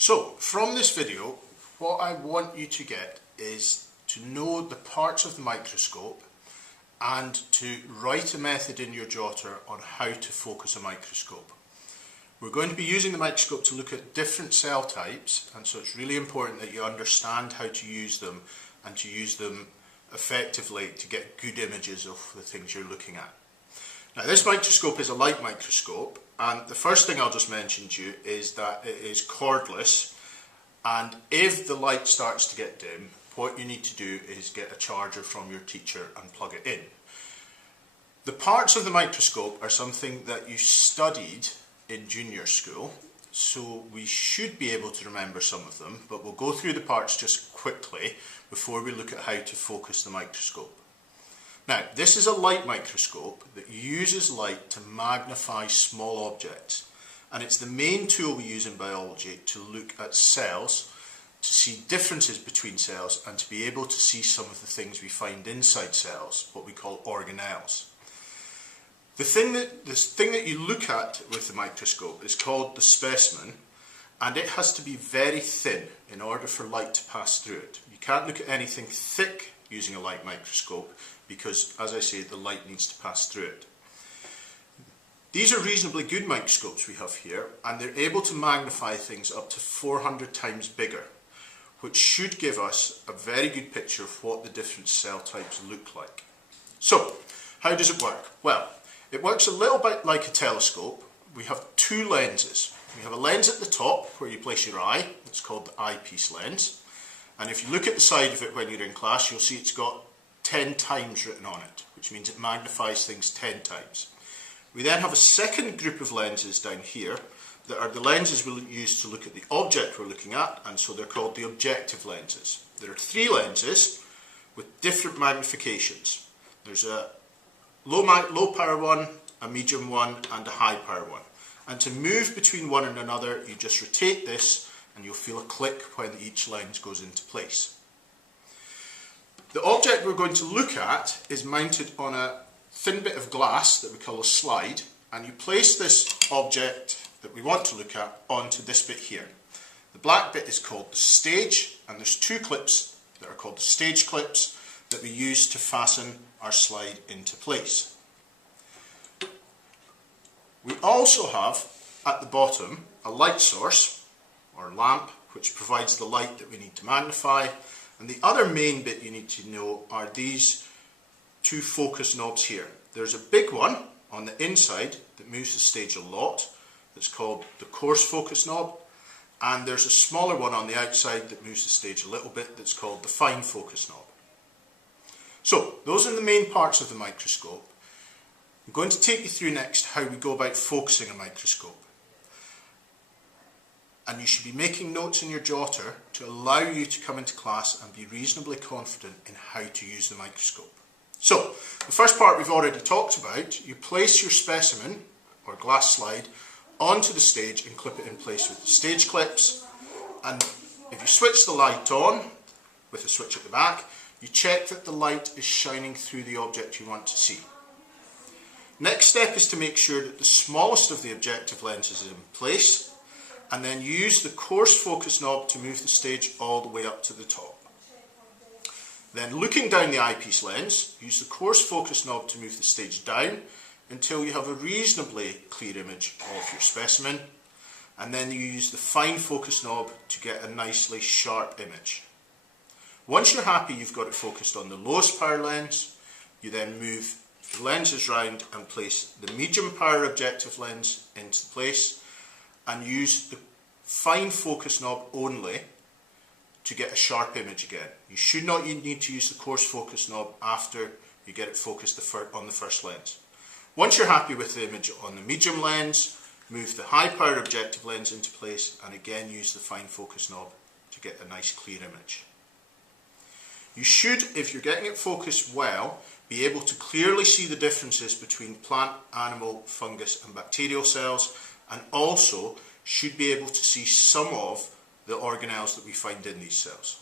So, from this video, what I want you to get is to know the parts of the microscope and to write a method in your jotter on how to focus a microscope. We're going to be using the microscope to look at different cell types, and so it's really important that you understand how to use them and to use them effectively to get good images of the things you're looking at. Now, this microscope is a light microscope, and the first thing I'll just mention to you is that it is cordless, and if the light starts to get dim, what you need to do is get a charger from your teacher and plug it in. The parts of the microscope are something that you studied in junior school, so we should be able to remember some of them, but we'll go through the parts just quickly before we look at how to focus the microscope. Now, this is a light microscope that uses light to magnify small objects, and it's the main tool we use in biology to look at cells, to see differences between cells, and to be able to see some of the things we find inside cells, what we call organelles. The thing that you look at with the microscope is called the specimen, and it has to be very thin in order for light to pass through it. You can't look at anything thick using a light microscope because, as I say, the light needs to pass through it. These are reasonably good microscopes we have here, and they're able to magnify things up to 400 times bigger, which should give us a very good picture of what the different cell types look like. So, how does it work? Well, it works a little bit like a telescope. We have two lenses. We have a lens at the top where you place your eye. It's called the eyepiece lens. And if you look at the side of it when you're in class, you'll see it's got 10 times written on it, which means it magnifies things 10 times. We then have a second group of lenses down here that are the lenses we'll use to look at the object we're looking at, and so they're called the objective lenses. There are three lenses with different magnifications. There's a low power one, a medium one, and a high power one. And to move between one and another, you just rotate this and you'll feel a click when each lens goes into place. The object we're going to look at is mounted on a thin bit of glass that we call a slide, and you place this object that we want to look at onto this bit here. The black bit is called the stage, and there's two clips that are called the stage clips that we use to fasten our slide into place. We also have at the bottom a light source or lamp which provides the light that we need to magnify, and the other main bit you need to know are these two focus knobs here. There's a big one on the inside that moves the stage a lot, that's called the coarse focus knob, and there's a smaller one on the outside that moves the stage a little bit that's called the fine focus knob. So, those are the main parts of the microscope. I'm going to take you through next how we go about focusing a microscope. And you should be making notes in your jotter to allow you to come into class and be reasonably confident in how to use the microscope. So, the first part we've already talked about, you place your specimen or glass slide onto the stage and clip it in place with the stage clips, and if you switch the light on with a switch at the back, you check that the light is shining through the object you want to see. Next step is to make sure that the smallest of the objective lenses is in place, and then use the coarse focus knob to move the stage all the way up to the top. Then, looking down the eyepiece lens, use the coarse focus knob to move the stage down until you have a reasonably clear image of your specimen, and then you use the fine focus knob to get a nicely sharp image. Once you're happy you've got it focused on the lowest power lens, you then move the lenses round and place the medium power objective lens into place and use the fine focus knob only to get a sharp image again. You should not need to use the coarse focus knob after you get it focused on the first lens. Once you're happy with the image on the medium lens, move the high power objective lens into place and again use the fine focus knob to get a nice clear image. You should, if you're getting it focused well, be able to clearly see the differences between plant, animal, fungus and bacterial cells, and also should be able to see some of the organelles that we find in these cells.